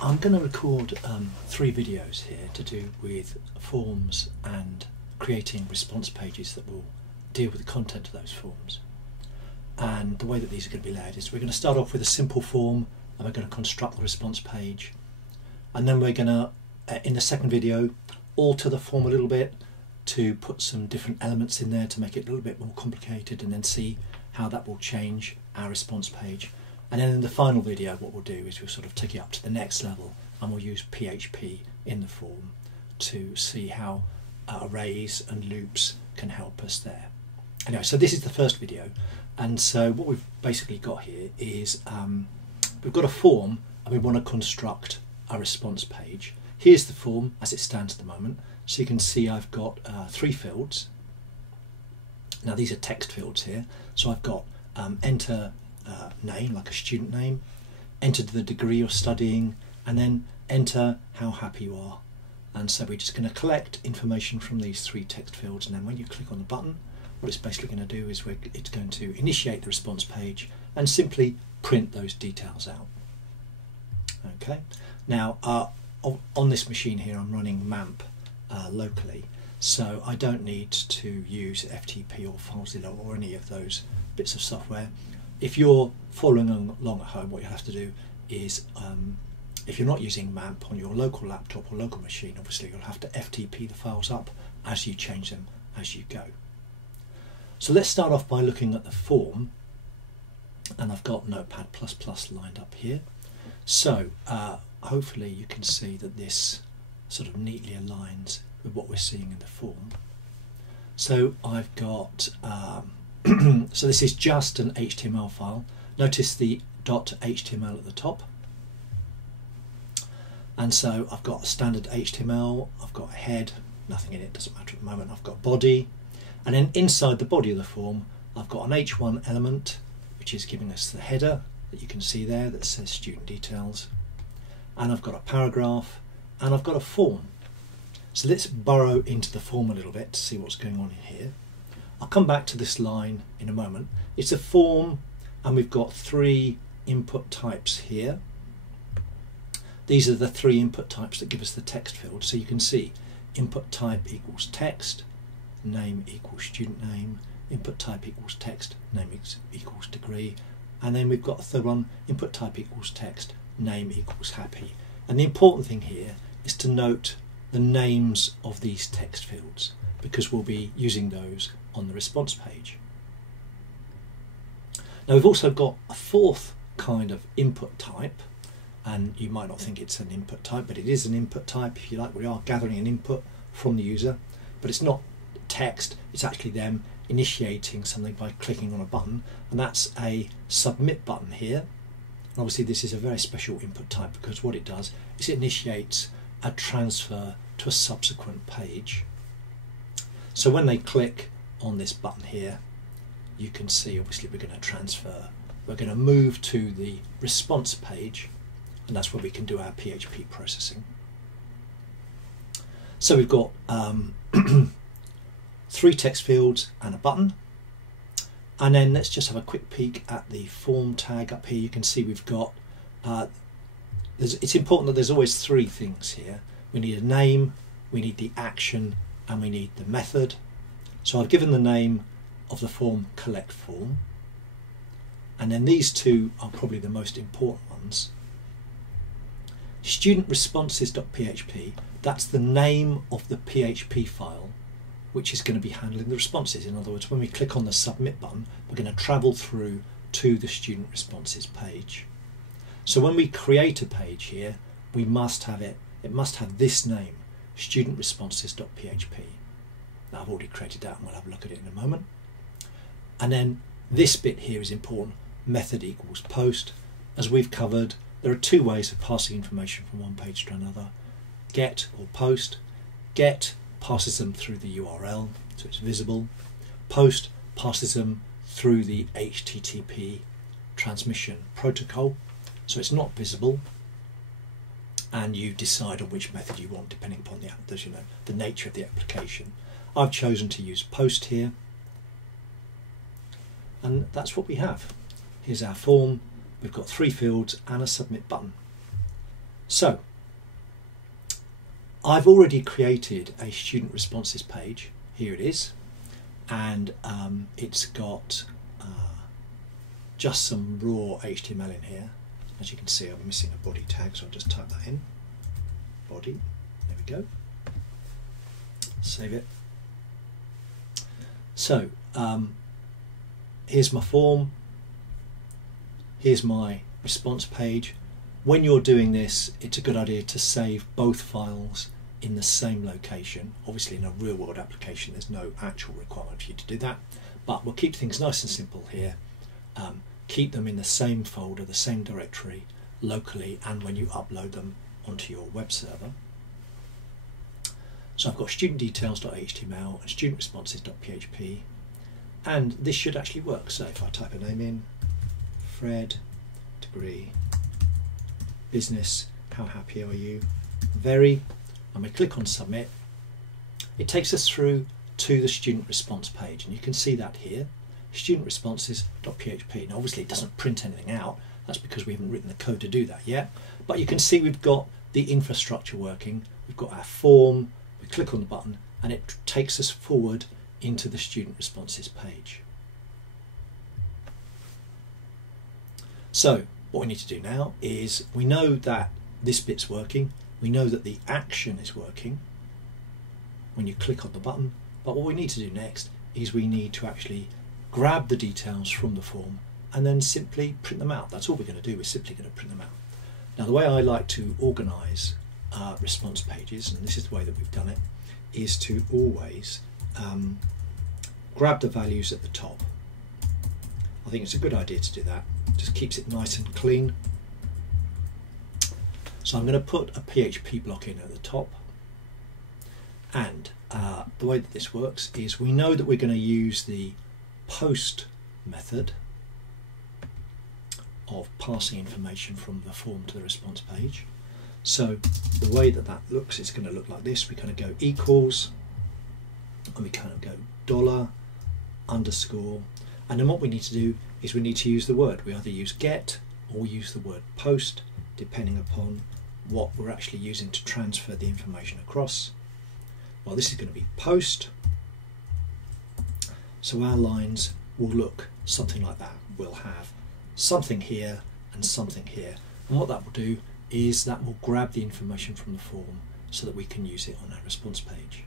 I'm going to record 3 videos here to do with forms and creating response pages that will deal with the content of those forms. And the way that these are going to be laid is we're going to start off with a simple form and we're going to construct the response page, and then we're going to, in the second video, alter the form a little bit to put some different elements in there to make it a little bit more complicated, and then see how that will change our response page. And then in the final video, what we'll do is we'll sort of take it up to the next level and we'll use PHP in the form to see how arrays and loops can help us there. Anyway, so this is the first video, and so what we've basically got here is we've got a form and we want to construct a response page. Here's the form as it stands at the moment. So you can see I've got 3 fields. Now these are text fields here. So I've got enter name, like a student name, enter the degree you're studying, and then enter how happy you are. And so we're just going to collect information from these 3 text fields, and then when you click on the button, what it's basically going to do is it's going to initiate the response page and simply print those details out. Okay, now on this machine here I'm running MAMP locally, so I don't need to use FTP or FileZilla or any of those bits of software. If you're following along at home, what you have to do is, if you're not using MAMP on your local laptop or local machine, obviously you'll have to FTP the files up as you change them as you go. So let's start off by looking at the form, and I've got Notepad++ lined up here. So hopefully you can see that this sort of neatly aligns with what we're seeing in the form. So I've got so this is just an HTML file. Notice the .html at the top. And so I've got standard HTML, I've got a head, nothing in it, doesn't matter at the moment. I've got body, and then inside the body of the form I've got an H1 element, which is giving us the header that you can see there that says student details, and I've got a paragraph, and I've got a form. So let's burrow into the form a little bit to see what's going on in here. I'll come back to this line in a moment. It's a form and we've got 3 input types here. These are the 3 input types that give us the text field. So you can see input type equals text, name equals student name, input type equals text, name equals degree, and then we've got the third one, input type equals text, name equals happy. And the important thing here is to note the names of these text fields, because we'll be using those on the response page. Now we've also got a 4th kind of input type, and you might not think it's an input type, but it is an input type if you like. We are gathering an input from the user, but it's not text, it's actually them initiating something by clicking on a button, and that's a submit button here. And obviously this is a very special input type because what it does is it initiates a transfer to a subsequent page. So when they click on this button here, you can see obviously we're going to transfer, we're going to move to the response page, and that's where we can do our PHP processing. So we've got 3 text fields and a button, and then let's just have a quick peek at the form tag up here. You can see we've got it's important that there's always 3 things here. We need a name, we need the action, and we need the method. So I've given the name of the form collect form, and then these 2 are probably the most important ones. Student responses.php, that's the name of the PHP file which is going to be handling the responses. In other words, when we click on the submit button, we're going to travel through to the student responses page. So when we create a page here, we must have it must have this name, student responses.php. Now I've already created that and we'll have a look at it in a moment. And then this bit here is important, method equals post. As we've covered, there are 2 ways of passing information from one page to another, get or post. Get passes them through the URL, so it's visible. Post passes them through the HTTP transmission protocol, so it's not visible, and you decide on which method you want depending upon the nature of the application. I've chosen to use post here, and that's what we have. Here's our form. We've got 3 fields and a submit button. So I've already created a student responses page. Here it is, and it's got just some raw HTML in here. As you can see, I'm missing a body tag, so I'll just type that in. Body, there we go. Save it. So here's my form, here's my response page. When you're doing this, it's a good idea to save both files in the same location. Obviously in a real world application there's no actual requirement for you to do that, but we'll keep things nice and simple here. Keep them in the same folder, the same directory, locally, and when you upload them onto your web server. So I've got studentdetails.html and studentresponses.php, and this should actually work. So if I type a name in, Fred, degree, business, how happy are you? Very. And we click on submit. It takes us through to the student response page, and you can see that here, studentresponses.php. Now obviously it doesn't print anything out, that's because we haven't written the code to do that yet, but you can see we've got the infrastructure working, we've got our form, we click on the button and it takes us forward into the student responses page. So what we need to do now is, we know that this bit's working, we know that the action is working when you click on the button, but what we need to do next is we need to actually grab the details from the form and then simply print them out. That's all we're going to do, we're simply going to print them out. Now the way I like to organise response pages, and this is the way that we've done it, is to always grab the values at the top. I think it's a good idea to do that, just keeps it nice and clean. So I'm going to put a PHP block in at the top, and the way that this works is, we know that we're going to use the post method of passing information from the form to the response page. So the way that that looks, it's going to look like this. We kind of go equals, and we kind of go dollar, underscore, and then what we need to do is we need to use the word. We either use get or use the word post, depending upon what we're actually using to transfer the information across. Well, this is going to be post, so our lines will look something like that. We'll have something here and something here, and what that will do is that will grab the information from the form so that we can use it on our response page.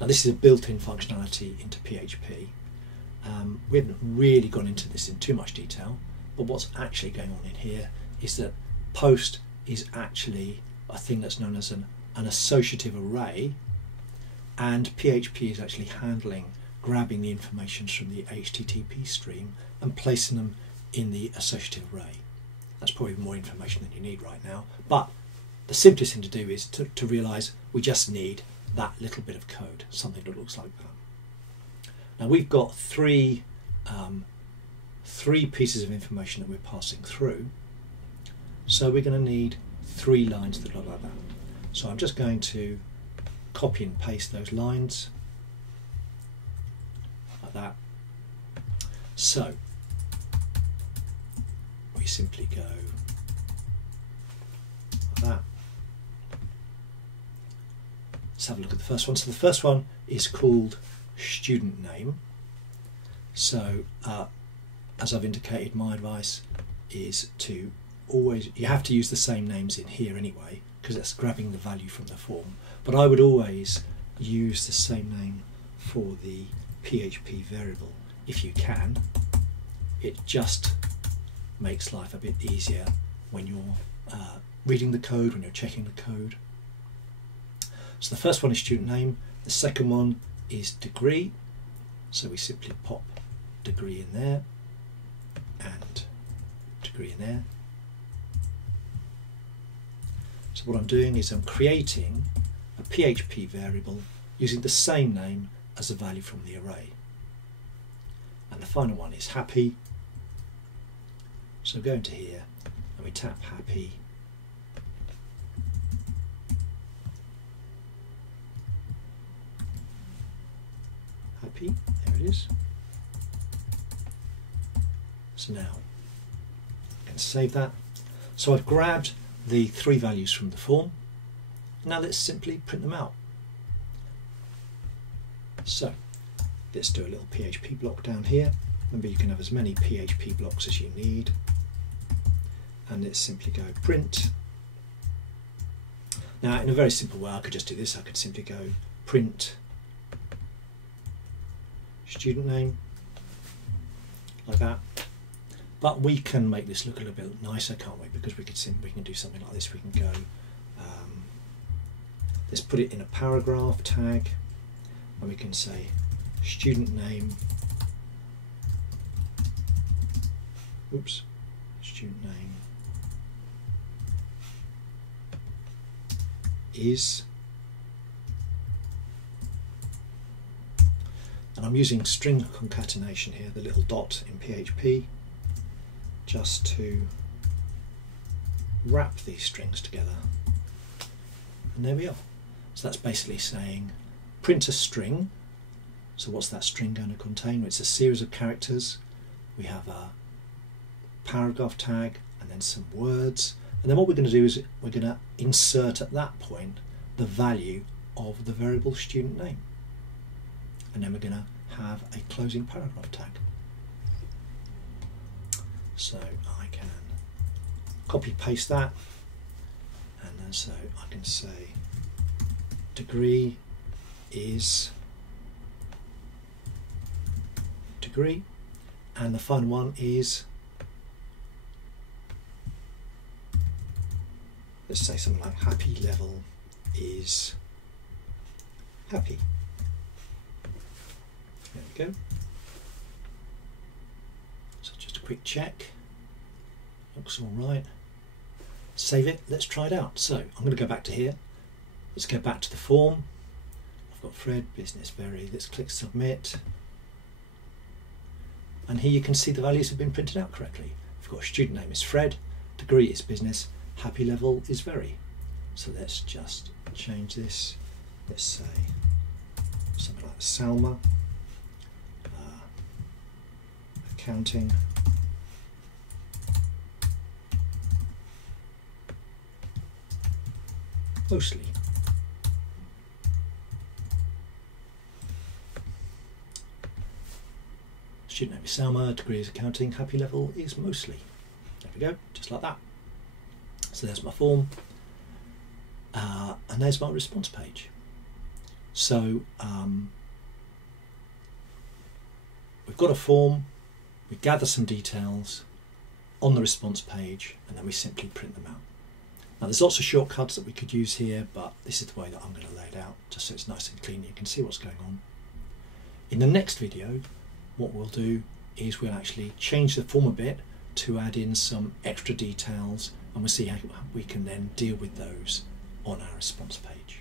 Now this is a built-in functionality into PHP. We haven't really gone into this in too much detail, but what's actually going on in here is that post is actually a thing that's known as an associative array, and PHP is actually handling grabbing the information from the HTTP stream and placing them in the associative array. That's probably more information than you need right now, but the simplest thing to do is to realise we just need that little bit of code, something that looks like that. Now we've got three pieces of information that we're passing through, so we're going to need 3 lines that look like that. So I'm just going to copy and paste those lines like that. So we simply go like that. Let's have a look at the first one. So the first one is called student name. So as I've indicated, my advice is to always, you have to use the same names in here anyway, because that's grabbing the value from the form, but I would always use the same name for the PHP variable if you can. It just makes life a bit easier when you're reading the code, when you're checking the code. So the first one is student name, the second one is degree, so we simply pop degree in there and degree in there. So what I'm doing is I'm creating a PHP variable using the same name as the value from the array. And the final one is happy. So go into here and we tap happy. Happy, there it is. So now I'm going to save that. So I've grabbed the 3 values from the form. Now let's simply print them out. So let's do a little PHP block down here. Remember, you can have as many PHP blocks as you need. And let's simply go print. Now, in a very simple way, I could just do this. I could simply go print student name, like that. But we can make this look a little bit nicer, can't we? Because we can do something like this. We can go, let's put it in a paragraph tag, and we can say student name, student name is, and I'm using string concatenation here, the little dot in PHP, just to wrap these strings together. And there we are. So that's basically saying print a string. So what's that string going to contain? Well, it's a series of characters. We have a paragraph tag and then some words. And then what we're going to do is we're going to insert at that point the value of the variable student name. And then we're going to have a closing paragraph tag. So I can copy paste that, and then so I can say degree is degree, and the final one is, let's say something like happy level is happy. There we go. So just a quick check. Looks all right. Save it. Let's try it out. So I'm going to go back to here. Let's go back to the form. I've got Fred, business very. Let's click submit. And here you can see the values have been printed out correctly. We've got student name is Fred, degree is business, happy level is very. So let's just change this. Let's say something like Salma, accounting, mostly. Student name is Salma, degree is accounting, happy level is mostly. There we go, just like that. So there's my form, and there's my response page. So we've got a form, we gather some details on the response page, and then we simply print them out. Now there's lots of shortcuts that we could use here, but this is the way that I'm going to lay it out, just so it's nice and clean, you can see what's going on. In the next video, what we'll do is we'll actually change the form a bit to add in some extra details, and we'll see how we can then deal with those on our response page.